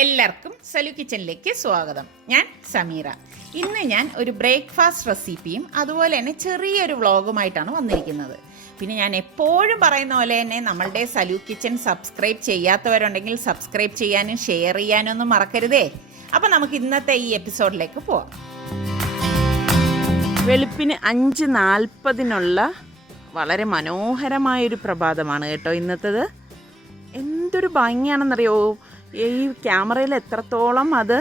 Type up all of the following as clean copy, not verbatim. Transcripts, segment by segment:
എല്ലാവർക്കും സലു കിച്ചണിലേക്ക് സ്വാഗതം. ഞാൻ സമീറ. ഇന്ന് ഞാൻ ഒരു ബ്രേക്ക്ഫാസ്റ്റ് റെസിപ്പിയും അതുപോലെ തന്നെ ചെറിയൊരു വ്ളോഗുമായിട്ടാണ് വന്നിരിക്കുന്നത്. പിന്നെ ഞാൻ എപ്പോഴും പറയുന്ന പോലെ തന്നെ നമ്മളുടെ സലു കിച്ചൺ സബ്സ്ക്രൈബ് ചെയ്യാത്തവരുണ്ടെങ്കിൽ സബ്സ്ക്രൈബ് ചെയ്യാനും ഷെയർ ചെയ്യാനും ഒന്നും മറക്കരുതേ. അപ്പം നമുക്ക് ഇന്നത്തെ ഈ എപ്പിസോഡിലേക്ക് പോവാം. വെളുപ്പിന് 5:40 വളരെ മനോഹരമായൊരു പ്രഭാതമാണ് കേട്ടോ ഇന്നത്തേത്. എന്തൊരു ഭംഗിയാണെന്നറിയോ. ഈ ക്യാമറയിൽ എത്രത്തോളം അത്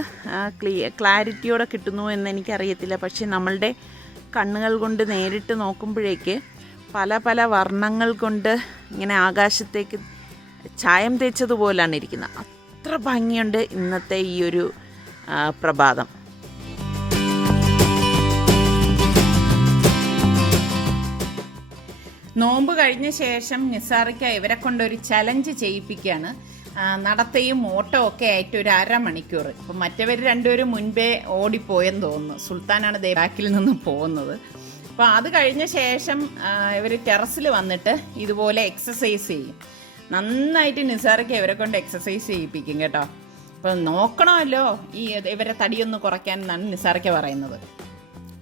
ക്ലാരിറ്റിയോടെ കിട്ടുന്നു എന്നെനിക്കറിയത്തില്ല. പക്ഷേ നമ്മളുടെ കണ്ണുകൾ കൊണ്ട് നേരിട്ട് നോക്കുമ്പോഴേക്ക് പല പല വർണ്ണങ്ങൾ കൊണ്ട് ഇങ്ങനെ ആകാശത്തേക്ക് ചായം തേച്ചതുപോലാണ് ഇരിക്കുന്നത്. അത്ര ഭംഗിയുണ്ട് ഇന്നത്തെ ഈ ഒരു പ്രഭാതം. നോമ്പ് കഴിഞ്ഞ ശേഷം നിസാറിക്ക ഇവരെ കൊണ്ടൊരു ചലഞ്ച് ചെയ്യിപ്പിക്കുകയാണ്. നടത്തയും ഓട്ടവും ഒക്കെ ആയിട്ട് ഒരു 1/2 മണിക്കൂർ. ഇപ്പം മറ്റവർ രണ്ടുപേരും മുൻപേ ഓടിപ്പോയെന്ന് തോന്നുന്നു. സുൽത്താനാണ് ബാക്കിൽ നിന്ന് പോകുന്നത്. അപ്പോൾ അത് കഴിഞ്ഞ ശേഷം ഇവർ ടെറസിൽ വന്നിട്ട് ഇതുപോലെ എക്സസൈസ് ചെയ്യും. നന്നായിട്ട് നിസാറിക്ക ഇവരെ കൊണ്ട് എക്സസൈസ് ചെയ്യിപ്പിക്കും കേട്ടോ. അപ്പം നോക്കണമല്ലോ ഈ ഇവരെ തടിയൊന്ന് കുറയ്ക്കാൻ എന്നാണ് നിസാറിക്ക പറയുന്നത്.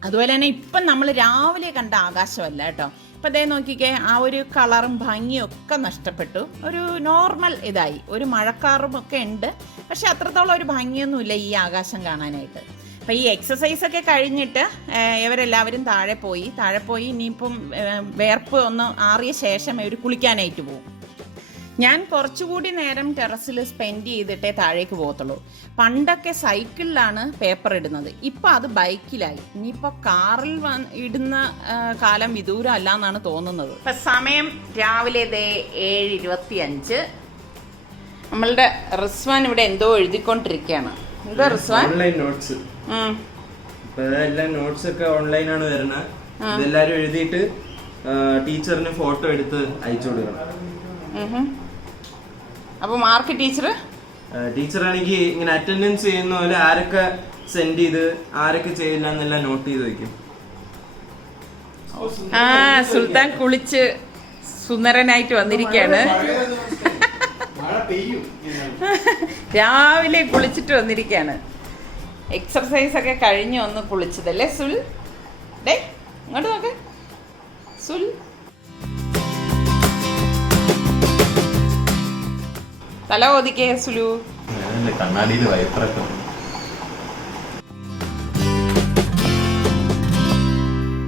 അതുപോലെ തന്നെ ഇപ്പം നമ്മൾ രാവിലെ കണ്ട ആകാശമല്ല കേട്ടോ. ഇപ്പം അതേ നോക്കിക്കേ, ആ ഒരു കളറും ഭംഗിയും ഒക്കെ നഷ്ടപ്പെട്ടു. ഒരു നോർമൽ ഇതായി. ഒരു മഴക്കാറും ഒക്കെ ഉണ്ട്, പക്ഷെ അത്രത്തോളം ഒരു ഭംഗിയൊന്നുമില്ല ഈ ആകാശം കാണാനായിട്ട്. അപ്പം ഈ എക്സസൈസൊക്കെ കഴിഞ്ഞിട്ട് ഇവരെല്ലാവരും താഴെ പോയി ഇനിയിപ്പം വേർപ്പ് ഒന്ന് ആറിയ ശേഷം ഇവർ കുളിക്കാനായിട്ട് പോകും. ഞാൻ കുറച്ചുകൂടി നേരം ടെറസിൽ സ്പെൻഡ് ചെയ്തിട്ടേ താഴേക്ക് പോകത്തുള്ളൂ. പണ്ടൊക്കെ സൈക്കിളിലാണ് പേപ്പർ ഇടുന്നത്, ഇപ്പം അത് ബൈക്കിലായി. ഇനിയിപ്പോൾ കാറിൽ ഇടുന്ന കാലം വിദൂരം അല്ല എന്നാണ് തോന്നുന്നത്. ഇപ്പം സമയം രാവിലെ 7:25. നമ്മളുടെ റിസ്വാൻ ഇവിടെ എന്തോ എഴുതിക്കൊണ്ടിരിക്കുകയാണ്. എന്താ റിസ്വാൻ? Online notes. എല്ലാം നോട്ട്സ് ഒക്കെ ഓൺലൈനാണ് വരുന്നത്. ഇതെല്ലാരും എഴുതിയിട്ട് ടീച്ചറിന് ഫോട്ടോ എടുത്ത് അയച്ചു കൊടുക്കണം. അപ്പൊ മാർക്ക് ടീച്ചറാണെങ്കിൽ ഇങ്ങനെ അറ്റൻഡൻസ് ചെയ്യുന്ന പോലെ ആരൊക്കെ സെൻഡ് ചെയ്ത് ആരൊക്കെ ചെയ്യില്ല എന്നെല്ലാം നോട്ട് ചെയ്ത് വെക്കും. സുൽത്താൻ കുളിച്ച് സുന്ദരനായിട്ട് വന്നിരിക്കുകയാണ്. രാവിലെ കുളിച്ചിട്ട് വന്നിരിക്കുകയാണ്. എക്സർസൈസ് ഒക്കെ കഴിഞ്ഞ് ഒന്ന് കുളിച്ചതല്ലേ സുൽ? ഡേ ഇങ്ങോട്ട് നോക്ക് സുൽ. തല ഓദിക്കേ സുലു.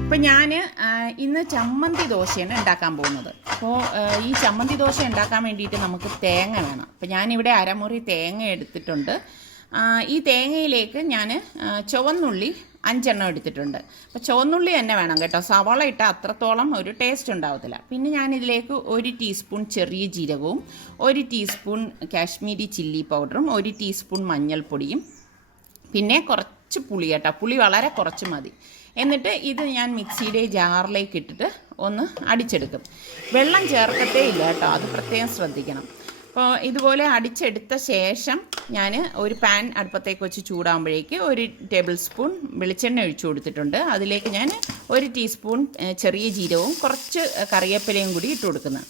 ഇപ്പം ഞാൻ ഇന്ന് ചമ്മന്തി ദോശയാണ് ഉണ്ടാക്കാൻ പോകുന്നത്. അപ്പോൾ ഈ ചമ്മന്തി ദോശ ഉണ്ടാക്കാൻ വേണ്ടിയിട്ട് നമുക്ക് തേങ്ങ വേണം. അപ്പോൾ ഞാനിവിടെ 1/2 മുറി തേങ്ങ എടുത്തിട്ടുണ്ട്. ഈ തേങ്ങയിലേക്ക് ഞാൻ ചുവന്നുള്ളി 5 എണ്ണം എടുത്തിട്ടുണ്ട്. അപ്പോൾ ചുവന്നുള്ളി തന്നെ വേണം കേട്ടോ. സവാള ഇട്ടാൽ അത്രത്തോളം ഒരു ടേസ്റ്റ് ഉണ്ടാവത്തില്ല. പിന്നെ ഞാനിതിലേക്ക് 1 ടീസ്പൂൺ ചെറിയ ജീരകവും 1 ടീസ്പൂൺ കാശ്മീരി ചില്ലി പൗഡറും 1 ടീസ്പൂൺ മഞ്ഞൾപ്പൊടിയും പിന്നെ കുറച്ച് പുളി കേട്ടോ. പുളി വളരെ കുറച്ച് മതി. എന്നിട്ട് ഇത് ഞാൻ മിക്സിയുടെ ജാറിലേക്ക് ഇട്ടിട്ട് ഒന്ന് അടിച്ചെടുക്കും. വെള്ളം ചേർക്കത്തേ ഇല്ല കേട്ടോ, അത് പ്രത്യേകം ശ്രദ്ധിക്കണം. അപ്പോൾ ഇതുപോലെ അടിച്ചെടുത്ത ശേഷം ഞാൻ ഒരു പാൻ അടുപ്പത്തേക്ക് വെച്ച് ചൂടാകുമ്പോഴേക്ക് 1 ടേബിൾ സ്പൂൺ വെളിച്ചെണ്ണ ഒഴിച്ചു കൊടുത്തിട്ടുണ്ട്. അതിലേക്ക് ഞാൻ 1 ടീസ്പൂൺ ചെറിയ ജീരകവും കുറച്ച് കറിവേപ്പിലയും കൂടി ഇട്ട് കൊടുക്കുന്നത്.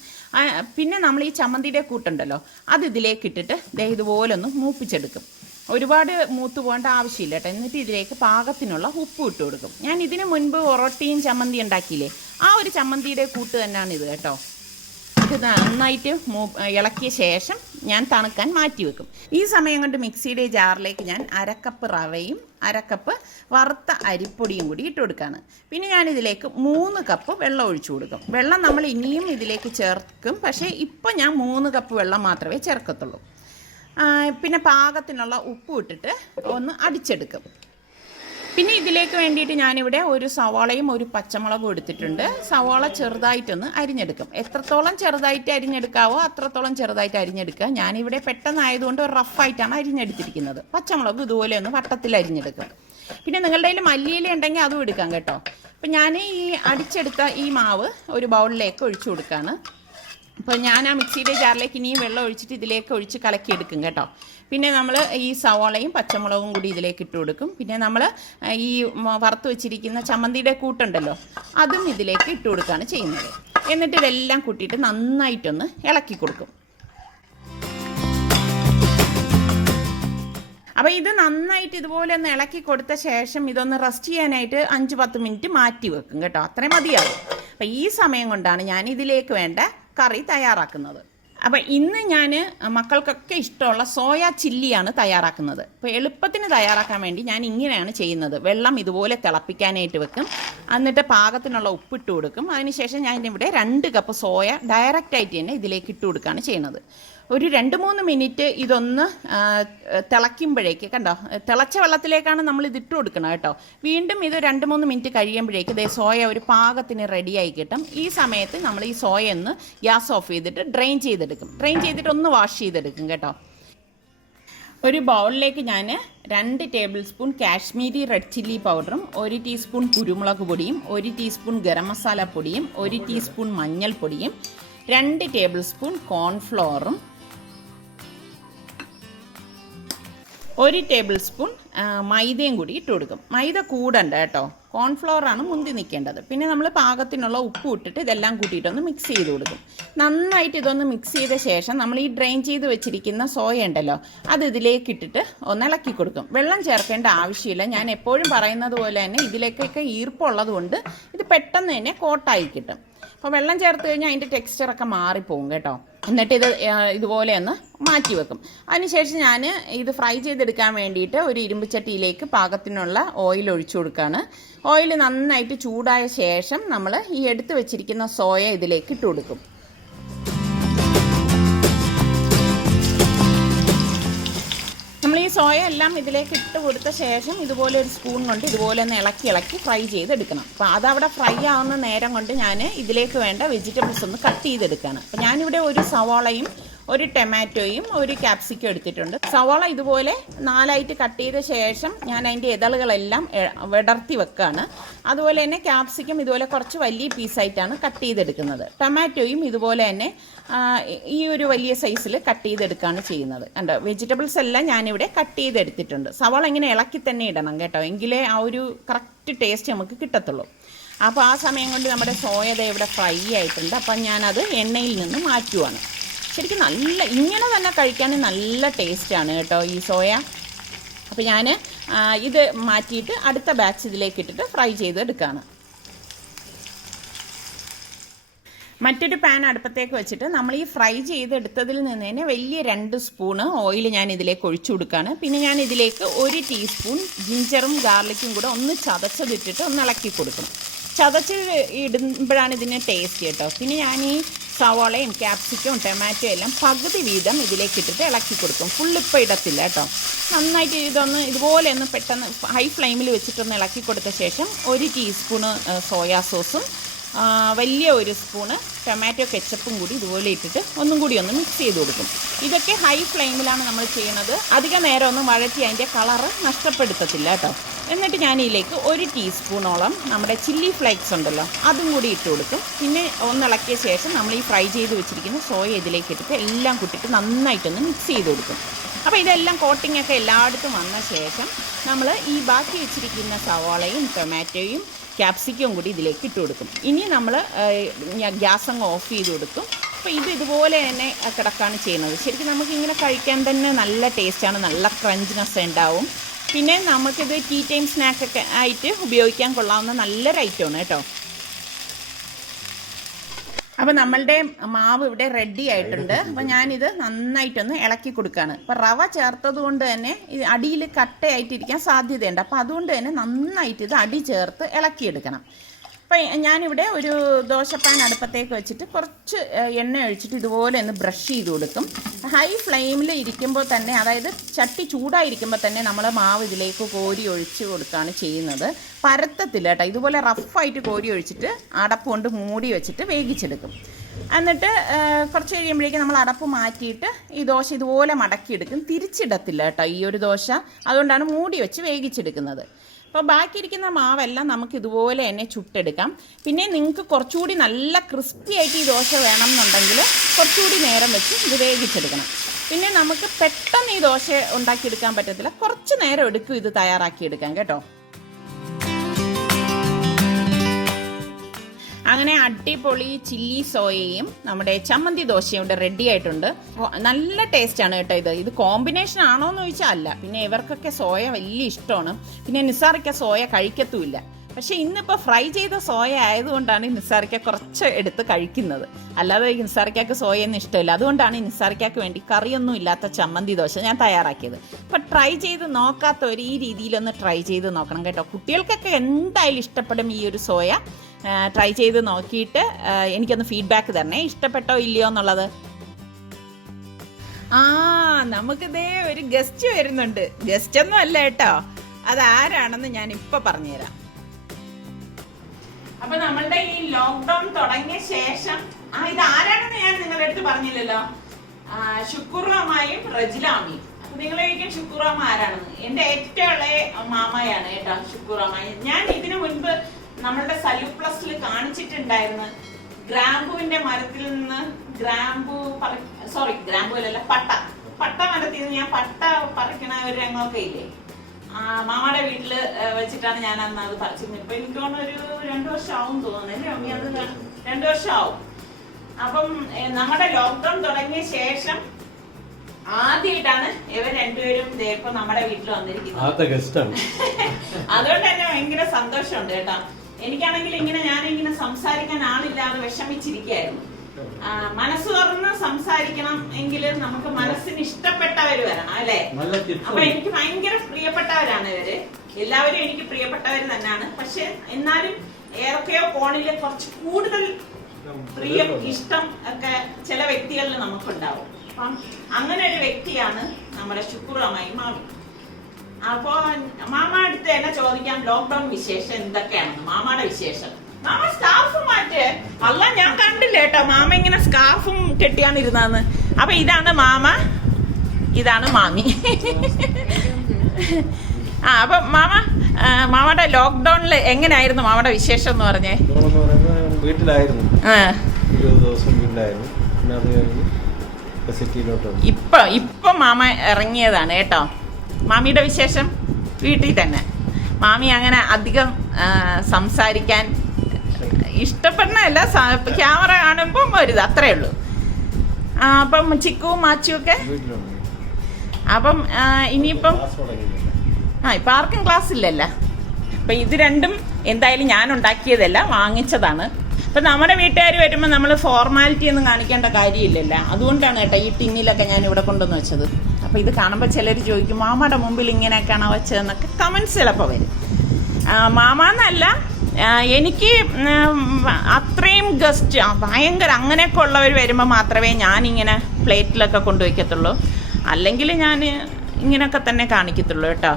പിന്നെ നമ്മൾ ഈ ചമ്മന്തിയുടെ കൂട്ടുണ്ടല്ലോ, അത് ഇതിലേക്ക് ഇട്ടിട്ട് ഇതുപോലെ ഒന്ന് മൂപ്പിച്ചെടുക്കും. ഒരുപാട് മൂത്ത് പോകേണ്ട ആവശ്യമില്ല കേട്ടോ. എന്നിട്ട് ഇതിലേക്ക് പാകത്തിനുള്ള ഉപ്പ് ഇട്ട് കൊടുക്കും. ഞാൻ ഇതിന് മുൻപ് ഒറോട്ടിയും ചമ്മന്തി ഉണ്ടാക്കിയില്ലേ, ആ ഒരു ചമ്മന്തിയുടെ കൂട്ട് തന്നെയാണ് ഇത് കേട്ടോ. ഇത് നന്നായിട്ട് ഇളക്കിയ ശേഷം ഞാൻ തണുക്കാൻ മാറ്റി വെക്കും. ഈ സമയം കൊണ്ട് മിക്സിയുടെ ജാറിലേക്ക് ഞാൻ 1/2 കപ്പ് റവയും 1/2 കപ്പ് വറുത്ത അരിപ്പൊടിയും കൂടി ഇട്ട് കൊടുക്കുകയാണ്. പിന്നെ ഞാനിതിലേക്ക് 3 കപ്പ് വെള്ളം ഒഴിച്ചു കൊടുക്കും. വെള്ളം നമ്മൾ ഇനിയും ഇതിലേക്ക് ചേർക്കും, പക്ഷേ ഇപ്പോൾ ഞാൻ 3 കപ്പ് വെള്ളം മാത്രമേ ചേർക്കത്തുള്ളൂ. പിന്നെ പാകത്തിനുള്ള ഉപ്പ് ഇട്ടിട്ട് ഒന്ന് അടിച്ചെടുക്കും. പിന്നെ ഇതിലേക്ക് വേണ്ടിയിട്ട് ഞാനിവിടെ 1 സവാളയും 1 പച്ചമുളകും എടുത്തിട്ടുണ്ട്. സവാള ചെറുതായിട്ടൊന്ന് അരിഞ്ഞെടുക്കും. എത്രത്തോളം ചെറുതായിട്ട് അരിഞ്ഞെടുക്കാവോ അത്രത്തോളം ചെറുതായിട്ട് അരിഞ്ഞെടുക്കുക. ഞാനിവിടെ പെട്ടെന്നായതുകൊണ്ട് ഒരു റഫായിട്ടാണ് അരിഞ്ഞെടുത്തിരിക്കുന്നത്. പച്ചമുളക് ഇതുപോലെ ഒന്ന് വട്ടത്തിൽ അരിഞ്ഞെടുക്കുക. പിന്നെ നിങ്ങളുടെ കയ്യിൽ മല്ലിയില ഉണ്ടെങ്കിൽ അതും എടുക്കാം കേട്ടോ. അപ്പം ഞാൻ ഈ അടിച്ചെടുത്ത ഈ മാവ് ഒരു ബൗളിലേക്ക് ഒഴിച്ചു കൊടുക്കുകയാണ്. അപ്പോൾ ഞാൻ ആ മിക്സിയുടെ ജാറിലേക്ക് ഇനിയും വെള്ളം ഒഴിച്ചിട്ട് ഇതിലേക്ക് ഒഴിച്ച് കലക്കിയെടുക്കും കേട്ടോ. പിന്നെ നമ്മൾ ഈ സവാളയും പച്ചമുളകും കൂടി ഇതിലേക്ക് ഇട്ട് കൊടുക്കും. പിന്നെ നമ്മൾ ഈ വറുത്ത് വെച്ചിരിക്കുന്ന ചമ്മന്തിയുടെ കൂട്ടുണ്ടല്ലോ, അതും ഇതിലേക്ക് ഇട്ട് കൊടുക്കുകയാണ് ചെയ്യുന്നത്. എന്നിട്ട് ഇതെല്ലാം കൂട്ടിയിട്ട് നന്നായിട്ടൊന്ന് ഇളക്കി കൊടുക്കും. അപ്പോൾ ഇത് നന്നായിട്ട് ഇതുപോലെ ഒന്ന് ഇളക്കി കൊടുത്ത ശേഷം ഇതൊന്ന് റെസ്റ്റ് ചെയ്യാനായിട്ട് 5-10 മിനിറ്റ് മാറ്റി വെക്കും കേട്ടോ. അത്രയും മതിയാകും. അപ്പോൾ ഈ സമയം കൊണ്ടാണ് ഞാൻ ഇതിലേക്ക് വേണ്ട കറി തയ്യാറാക്കുന്നത്. അപ്പോൾ ഇന്ന് ഞാൻ മക്കൾക്കൊക്കെ ഇഷ്ടമുള്ള സോയ ചില്ലിയാണ് തയ്യാറാക്കുന്നത്. അപ്പോൾ എളുപ്പത്തിന് തയ്യാറാക്കാൻ വേണ്ടി ഞാൻ ഇങ്ങനെയാണ് ചെയ്യുന്നത്. വെള്ളം ഇതുപോലെ തിളപ്പിക്കാനായിട്ട് വെക്കും, എന്നിട്ട് പാകത്തിനുള്ള ഉപ്പിട്ട് കൊടുക്കും. അതിനുശേഷം ഞാൻ ഇവിടെ 2 കപ്പ് സോയ ഡയറക്റ്റായിട്ട് തന്നെ ഇതിലേക്ക് ഇട്ട് കൊടുക്കുകയാണ് ചെയ്യുന്നത്. ഒരു 2-3 മിനിറ്റ് ഇതൊന്ന് തിളയ്ക്കുമ്പോഴേക്ക് കണ്ടോ, തിളച്ച വെള്ളത്തിലേക്കാണ് നമ്മൾ ഇതിട്ട് കൊടുക്കണം കേട്ടോ. വീണ്ടും ഇത് 2-3 മിനിറ്റ് കഴിയുമ്പോഴേക്ക് ഇതേ സോയ ഒരു പാകത്തിന് റെഡിയായി കിട്ടും. ഈ സമയത്ത് നമ്മൾ ഈ സോയ ഒന്ന് ഗ്യാസ് ഓഫ് ചെയ്തിട്ട് ഡ്രെയിൻ ചെയ്തെടുക്കും. ഡ്രെയിൻ ചെയ്തിട്ട് ഒന്ന് വാഷ് ചെയ്തെടുക്കും കേട്ടോ. ഒരു ബൗളിലേക്ക് ഞാൻ 2 table spoon Kashmiri red chilli പൗഡറും 1 ടീസ്പൂൺ കുരുമുളക് പൊടിയും 1 ടീസ്പൂൺ ഗരം മസാല പൊടിയും 1 ടീസ്പൂൺ മഞ്ഞൾപ്പൊടിയും 2 ടേബിൾ സ്പൂൺ കോൺഫ്ലോറും 1 ടേബിൾ സ്പൂൺ മൈദയും കൂടി ഇട്ട് കൊടുക്കും. മൈദ കൂടണ്ട കേട്ടോ, കോൺഫ്ലോറാണ് മുന്തി നിൽക്കേണ്ടത്. പിന്നെ നമ്മൾ പാകത്തിനുള്ള ഉപ്പ് ഇട്ടിട്ട് ഇതെല്ലാം കൂട്ടിയിട്ടൊന്ന് മിക്സ് ചെയ്ത് കൊടുക്കും. നന്നായിട്ട് ഇതൊന്ന് മിക്സ് ചെയ്ത ശേഷം നമ്മൾ ഈ ഡ്രെയിൻ ചെയ്ത് വെച്ചിരിക്കുന്ന സോയ ഉണ്ടല്ലോ, അത് ഇതിലേക്ക് ഇട്ടിട്ട് ഒന്ന് ഇളക്കി കൊടുക്കും. വെള്ളം ചേർക്കേണ്ട ആവശ്യമില്ല. ഞാൻ എപ്പോഴും പറയുന്നത് പോലെ തന്നെ ഇതിലേക്കൊക്കെ ഈർപ്പമുള്ളത് കൊണ്ട് ഇത് പെട്ടെന്ന് തന്നെ കോട്ടായി കിട്ടും. അപ്പോൾ വെള്ളം ചേർത്ത് കഴിഞ്ഞാൽ അതിൻ്റെ ടെക്സ്ചറൊക്കെ മാറിപ്പോകും കേട്ടോ. എന്നിട്ട് ഇതുപോലെ ഒന്ന് മാറ്റി വെക്കും. അതിനുശേഷം ഞാൻ ഇത് ഫ്രൈ ചെയ്തെടുക്കാൻ വേണ്ടിയിട്ട് ഒരു ഇരുമ്പ് ചട്ടിയിലേക്ക് പാകത്തിനുള്ള ഓയിൽ ഒഴിച്ചു കൊടുക്കുകയാണ്. ഓയിൽ നന്നായിട്ട് ചൂടായ ശേഷം നമ്മൾ ഈ എടുത്ത് വെച്ചിരിക്കുന്ന സോയ ഇതിലേക്ക് ഇട്ട് കൊടുക്കും. നമ്മൾ ഈ സോയ എല്ലാം ഇതിലേക്ക് ഇട്ട് കൊടുത്ത ശേഷം ഇതുപോലെ ഒരു സ്പൂൺ കൊണ്ട് ഇതുപോലെ ഒന്ന് ഇളക്കി ഫ്രൈ ചെയ്തെടുക്കണം. അപ്പോൾ അതവിടെ ഫ്രൈ ആവുന്ന നേരം കൊണ്ട് ഞാൻ ഇതിലേക്ക് വേണ്ട വെജിറ്റബിൾസ് ഒന്ന് കട്ട് ചെയ്തെടുക്കുകയാണ്. അപ്പോൾ ഞാനിവിടെ ഒരു സവാളയും 1 ടൊമാറ്റോയും 1 ക്യാപ്സിക്കം എടുത്തിട്ടുണ്ട്. സവാള ഇതുപോലെ 4ആയിട്ട് കട്ട് ചെയ്ത ശേഷം ഞാൻ അതിൻ്റെ ഇതളുകളെല്ലാം വിടർത്തി വെക്കുകയാണ്. അതുപോലെ തന്നെ ക്യാപ്സിക്കം ഇതുപോലെ കുറച്ച് വലിയ പീസായിട്ടാണ് കട്ട് ചെയ്തെടുക്കുന്നത്. ടൊമാറ്റോയും ഇതുപോലെ തന്നെ ഈ ഒരു വലിയ സൈസിൽ കട്ട് ചെയ്തെടുക്കുകയാണ് ചെയ്യുന്നത്. കണ്ടോ, വെജിറ്റബിൾസ് എല്ലാം ഞാനിവിടെ കട്ട് ചെയ്തെടുത്തിട്ടുണ്ട്. സവാള ഇങ്ങനെ ഇളക്കി തന്നെ ഇടണം കേട്ടോ, എങ്കിലേ ആ ഒരു കറക്റ്റ് ടേസ്റ്റ് നമുക്ക് കിട്ടത്തുള്ളൂ. അപ്പോൾ ആ സമയം കൊണ്ട് നമ്മുടെ സോയ ഇവിടെ ഫ്രൈ ആയിട്ടുണ്ട്. അപ്പം ഞാനത് എണ്ണയിൽ നിന്ന് മാറ്റുവാണ്. ശരിക്കും ഇങ്ങനെ തന്നെ കഴിക്കാൻ നല്ല ടേസ്റ്റാണ് കേട്ടോ ഈ സോയ. അപ്പോൾ ഞാൻ ഇത് മാറ്റിയിട്ട് അടുത്ത ബാച്ച് ഇതിലേക്ക് ഇട്ടിട്ട് ഫ്രൈ ചെയ്തെടുക്കുകയാണ്. മറ്റൊരു പാൻ അടുപ്പത്തേക്ക് വെച്ചിട്ട് നമ്മൾ ഈ ഫ്രൈ ചെയ്തെടുത്തതിൽ നിന്ന് തന്നെ വലിയ 2 സ്പൂണ് ഓയിൽ ഞാൻ ഇതിലേക്ക് ഒഴിച്ചു കൊടുക്കുകയാണ്. പിന്നെ ഞാൻ ഇതിലേക്ക് 1 ടീസ്പൂൺ ജിഞ്ചറും ഗാർലിക്കും കൂടെ ഒന്ന് ചതച്ചതിട്ടിട്ട് ഒന്ന് ഇളക്കി കൊടുക്കണം. ചതച്ച് ഇടുമ്പോഴാണ് ഇതിന് ടേസ്റ്റ് കേട്ടോ. പിന്നെ ഞാൻ ഈ സവാളയും ക്യാപ്സിക്കവും ടൊമാറ്റോ എല്ലാം പകുതി വീതം ഇതിലേക്ക് ഇട്ടിട്ട് ഇളക്കി കൊടുക്കും. ഫുള്ളിപ്പോൾ ഇടത്തില്ല കേട്ടോ. നന്നായിട്ട് ഇതൊന്ന് ഇതുപോലെ ഒന്ന് പെട്ടെന്ന് ഹൈ ഫ്ലെയിമിൽ വെച്ചിട്ടൊന്ന് ഇളക്കി കൊടുത്ത ശേഷം 1 ടീസ്പൂണ് സോയാ സോസും വലിയ 1 സ്പൂണ് ടൊമാറ്റോ കെച്ചപ്പും കൂടി ഇതുപോലെ ഇട്ടിട്ട് ഒന്നും കൂടി ഒന്ന് മിക്സ് ചെയ്ത് കൊടുക്കും. ഇതൊക്കെ ഹൈ ഫ്ലെയിമിലാണ് നമ്മൾ ചെയ്യുന്നത്. അധിക നേരം ഒന്നും വഴറ്റി അതിൻ്റെ കളറ് നഷ്ടപ്പെടുത്തത്തില്ല കേട്ടോ. എന്നിട്ട് ഞാൻ ഇതിലേക്ക് 1 ടീസ്പൂണോളം നമ്മുടെ ചില്ലി ഫ്ലേക്സ് ഉണ്ടല്ലോ അതും കൂടി ഇട്ട് കൊടുക്കും. പിന്നെ ഒന്നിളക്കിയ ശേഷം നമ്മൾ ഈ ഫ്രൈ ചെയ്ത് വെച്ചിരിക്കുന്ന സോയ ഇതിലേക്ക് ഇട്ടിട്ട് എല്ലാം കൂട്ടിയിട്ട് നന്നായിട്ടൊന്ന് മിക്സ് ചെയ്ത് കൊടുക്കും. അപ്പോൾ ഇതെല്ലാം കോട്ടിംഗ് ഒക്കെ എല്ലായിടത്തും വന്ന ശേഷം നമ്മൾ ഈ ബാക്കി വെച്ചിരിക്കുന്ന സവാളയും ടൊമാറ്റോയും ക്യാപ്സിക്കവും കൂടി ഇതിലേക്ക് ഇട്ട് കൊടുക്കും. ഇനി നമ്മൾ ഗ്യാസ് അങ്ങ് ഓഫ് ചെയ്ത് കൊടുക്കും. അപ്പോൾ ഇതുപോലെ തന്നെ കിടക്കാണ് ചെയ്യുന്നത്. ശരിക്കും നമുക്കിങ്ങനെ കഴിക്കാൻ തന്നെ നല്ല ടേസ്റ്റാണ്, നല്ല ക്രഞ്ച്നെസ് ഉണ്ടാവും. പിന്നെ നമുക്കിത് ടീ ടൈം സ്നാക്കൊക്കെ ആയിട്ട് ഉപയോഗിക്കാൻ കൊള്ളാവുന്ന നല്ലൊരു ഐറ്റമാണ് കേട്ടോ. അപ്പോൾ നമ്മളുടെ മാവ് ഇവിടെ റെഡി ആയിട്ടുണ്ട്. അപ്പോൾ ഞാനിത് നന്നായിട്ടൊന്ന് ഇളക്കി കൊടുക്കുകയാണ്. അപ്പോൾ റവ ചേർത്തത് കൊണ്ട് തന്നെ ഇത് അടിയിൽ കട്ടയായിട്ടിരിക്കാൻ സാധ്യതയുണ്ട്. അപ്പോൾ അതുകൊണ്ട് തന്നെ നന്നായിട്ട് ഇത് അടി ചേർത്ത് ഇളക്കിയെടുക്കണം. അപ്പം ഞാനിവിടെ ഒരു ദോശപ്പാൻ അടുപ്പത്തേക്ക് വെച്ചിട്ട് കുറച്ച് എണ്ണ ഒഴിച്ചിട്ട് ഇതുപോലെ ഒന്ന് ബ്രഷ് ചെയ്ത് കൊടുക്കും. ഹൈ ഫ്ലെയിമിൽ ഇരിക്കുമ്പോൾ തന്നെ, അതായത് ചട്ടി ചൂടായിരിക്കുമ്പോൾ തന്നെ നമ്മൾ മാവ് ഇതിലേക്ക് കോരി ഒഴിച്ച് കൊടുക്കുകയാണ് ചെയ്യുന്നത്. പരത്തത്തില്ല കേട്ടോ. ഇതുപോലെ റഫായിട്ട് കോരി ഒഴിച്ചിട്ട് അടപ്പ് കൊണ്ട് മൂടി വെച്ചിട്ട് വേവിച്ചെടുക്കും. എന്നിട്ട് കുറച്ച് കഴിയുമ്പോഴേക്കും നമ്മൾ അടപ്പ് മാറ്റിയിട്ട് ഈ ദോശ ഇതുപോലെ മടക്കിയെടുക്കും. തിരിച്ചിടത്തില്ല കേട്ടോ ഈ ഒരു ദോശ. അതുകൊണ്ടാണ് മൂടി വെച്ച് വേവിച്ചെടുക്കുന്നത്. അപ്പോൾ ബാക്കിയിരിക്കുന്ന മാവെല്ലാം നമുക്ക് ഇതുപോലെ തന്നെ ചുട്ടെടുക്കാം. പിന്നെ നിങ്ങൾക്ക് കുറച്ചുകൂടി നല്ല ക്രിസ്പി ആയിട്ട് ഈ ദോശ വേണം എന്നുണ്ടെങ്കിൽ കുറച്ചുകൂടി നേരം വെച്ച് ഇത് വേവിച്ചെടുക്കണം. പിന്നെ നമുക്ക് പെട്ടെന്ന് ഈ ദോശ ഉണ്ടാക്കിയെടുക്കാൻ പറ്റത്തില്ല, കുറച്ച് നേരം എടുക്കും ഇത് തയ്യാറാക്കിയെടുക്കാൻ കേട്ടോ. അങ്ങനെ അടിപൊളി ചില്ലി സോയയും നമ്മുടെ ചമ്മന്തി ദോശയും ഇവിടെ റെഡി ആയിട്ടുണ്ട്. നല്ല ടേസ്റ്റാണ് കേട്ടോ. ഇത് കോമ്പിനേഷൻ ആണോ എന്ന് ചോദിച്ചാൽ അല്ല. പിന്നെ ഇവർക്കൊക്കെ സോയ വലിയ ഇഷ്ടമാണ്. പിന്നെ നിസാറിക്ക സോയ കഴിക്കത്തുമില്ല. പക്ഷെ ഇന്നിപ്പോൾ ഫ്രൈ ചെയ്ത സോയ ആയതുകൊണ്ടാണ് നിസാറിക്ക കുറച്ച് എടുത്ത് കഴിക്കുന്നത്. അല്ലാതെ നിസാറിക്കക്ക് സോയൊന്നും ഇഷ്ടമില്ല. അതുകൊണ്ടാണ് നിസാറിക്കക്ക് വേണ്ടി കറിയൊന്നും ഇല്ലാത്ത ചമ്മന്തി ദോശ ഞാൻ തയ്യാറാക്കിയത്. അപ്പം ട്രൈ ചെയ്ത് നോക്കാത്തവർ ഈ രീതിയിലൊന്ന് ട്രൈ ചെയ്ത് നോക്കണം കേട്ടോ. കുട്ടികൾക്കൊക്കെ എന്തായാലും ഇഷ്ടപ്പെടും ഈ ഒരു സോയ. ട്രൈ ചെയ്ത് നോക്കിയിട്ട് എനിക്കൊന്ന് ഫീഡ്ബാക്ക് തരണേ, ഇഷ്ടപ്പെട്ടോ ഇല്ലയോ എന്നുള്ളത്. നമുക്കിതേ ഒരു ഗസ്റ്റ് വരുന്നുണ്ട്. ഗസ്റ്റ് ഒന്നും അല്ല കേട്ടോ, അതാരാണെന്ന് ഞാൻ ഇപ്പൊ പറഞ്ഞുതരാം. അപ്പൊ നമ്മളുടെ ഈ ലോക്ക്ഡൌൺ തുടങ്ങിയ ശേഷം ഇത് ആരാണെന്ന് ഞാൻ നിങ്ങളുടെ അടുത്ത് പറഞ്ഞില്ലല്ലോ. ഷുക്കൂറാമായും റജിലാമയും. അപ്പൊ നിങ്ങളൊരിക്കും ഷുക്കൂറാമ ആരാണെന്ന്. എന്റെ ഏറ്റവും ഇളയ മാമയാണ് കേട്ടോ ഷുക്കൂറാമായി. ഞാൻ ഇതിനു മുൻപ് നമ്മളുടെ സലു പ്ലസിൽ കാണിച്ചിട്ടുണ്ടായിരുന്നു. ഗ്രാമ്പുവിന്റെ മരത്തിൽ നിന്ന് ഗ്രാമ്പുവിലല്ല പട്ട മരത്തിൽ നിന്ന് ഞാൻ പട്ട പറിക്കണ ഒരു രംഗമൊക്കെ ഇല്ലേ, മാമയുടെ വീട്ടില് വെച്ചിട്ടാണ് ഞാൻ അന്ന് അത് പറിച്ചിരുന്നത്. ഇപ്പൊ എനിക്ക് തോന്നുന്നു ഒരു 2 വർഷം ആവും തോന്നുന്നു. അമ്മ അത് 2 വർഷം ആവും. അപ്പം നമ്മുടെ ലോക്ക്ഡൌൺ തുടങ്ങിയ ശേഷം ആദ്യമായിട്ടാണ് ഇവർ രണ്ടുപേരും ഇപ്പൊ നമ്മുടെ വീട്ടിൽ വന്നിരിക്കുന്നത്. അതുകൊണ്ട് തന്നെ ഭയങ്കര സന്തോഷമുണ്ട് കേട്ടോ. എനിക്കാണെങ്കിൽ ഞാനിങ്ങനെ സംസാരിക്കാൻ ആളില്ലാതെ വിഷമിച്ചിരിക്കുകയായിരുന്നു. മനസ്സ് തുറന്ന് സംസാരിക്കണം എങ്കിൽ നമുക്ക് മനസ്സിന് ഇഷ്ടപ്പെട്ടവര് വരണം അല്ലെ. അപ്പൊ എനിക്ക് ഭയങ്കര പ്രിയപ്പെട്ടവരാണ് ഇവര്. എല്ലാവരും എനിക്ക് പ്രിയപ്പെട്ടവര് തന്നെയാണ്. പക്ഷെ എന്നാലും ഏതൊക്കെയോ കോണില് കുറച്ച് കൂടുതൽ ഇഷ്ടം ഒക്കെ ചില വ്യക്തികളിൽ നമുക്കുണ്ടാവും. അപ്പം അങ്ങനെ ഒരു വ്യക്തിയാണ് നമ്മുടെ ഷുക്കൂറാമായി മാമി. അപ്പൊ മാമ അടുത്ത് എന്നെ ചോദിക്കാം ലോക്ക്ഡൌൺ വിശേഷം എന്തൊക്കെയാണെന്ന്. മാമയുടെ വിശേഷം. മാമ സ്കാർഫ് മാറ്റ്. അല്ല ഞാൻ കണ്ടില്ല കേട്ടോ മാമ ഇങ്ങനെ സ്കാർഫും കെട്ടിയാണ് ഇരുന്നതെന്ന്. അപ്പൊ ഇതാണ് മാമ, ഇതാണ് മാമി. അപ്പൊ മാമയുടെ ലോക്ക്ഡൌണിൽ എങ്ങനെയായിരുന്നു മാമയുടെ വിശേഷം എന്ന് പറഞ്ഞേ? വീട്ടിലായിരുന്നു, 20 ദിവസം വീട്ടിലായിരുന്നു. ഇപ്പൊ മാമ ഇറങ്ങിയതാണ് കേട്ടോ. മാമിയുടെ വിശേഷം വീട്ടിൽ തന്നെ. മാമി അങ്ങനെ അധികം സംസാരിക്കാൻ ഇഷ്ടപ്പെടുന്നതല്ല, ക്യാമറ കാണുമ്പം വരുത്, അത്രേ ഉള്ളൂ. അപ്പം ചിക്കുവും മാച്ചും ഒക്കെ അപ്പം ഇനിയിപ്പം ഇപ്പം ആർക്കും ക്ലാസ് ഇല്ലല്ലോ. അപ്പം ഇത് രണ്ടും എന്തായാലും ഞാൻ ഉണ്ടാക്കിയതല്ല, വാങ്ങിച്ചതാണ്. അപ്പം നമ്മുടെ വീട്ടുകാർ വരുമ്പോൾ നമ്മൾ ഫോർമാലിറ്റി ഒന്നും കാണിക്കേണ്ട കാര്യമില്ലല്ലോ. അതുകൊണ്ടാണ് കേട്ടോ ഈ ടിന്നിലൊക്കെ ഞാൻ ഇവിടെ കൊണ്ടുവന്ന് വെച്ചത്. അപ്പം ഇത് കാണുമ്പോൾ ചിലർ ചോദിക്കും മാമയുടെ മുമ്പിൽ ഇങ്ങനെയൊക്കെയാണോ വെച്ചതെന്നൊക്കെ കമൻസ് ചിലപ്പോൾ വരും. മാമാന്നല്ല, എനിക്ക് അത്രയും ഗസ്റ്റ് ഭയങ്കര അങ്ങനെയൊക്കെ ഉള്ളവർ വരുമ്പോൾ മാത്രമേ ഞാനിങ്ങനെ പ്ലേറ്റിലൊക്കെ കൊണ്ടുവയ്ക്കത്തുള്ളൂ. അല്ലെങ്കിൽ ഞാൻ ഇങ്ങനെയൊക്കെ തന്നെ കാണിക്കത്തുള്ളൂ കേട്ടോ.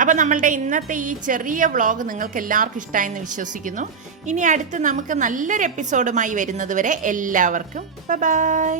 അപ്പോൾ നമ്മളുടെ ഇന്നത്തെ ഈ ചെറിയ വ്ളോഗ് നിങ്ങൾക്ക് എല്ലാവർക്കും ഇഷ്ടമായെന്ന് വിശ്വസിക്കുന്നു. ഇനി അടുത്ത് നമുക്ക് നല്ലൊരു എപ്പിസോഡുമായി വരുന്നത് വരെ എല്ലാവർക്കും ബൈ.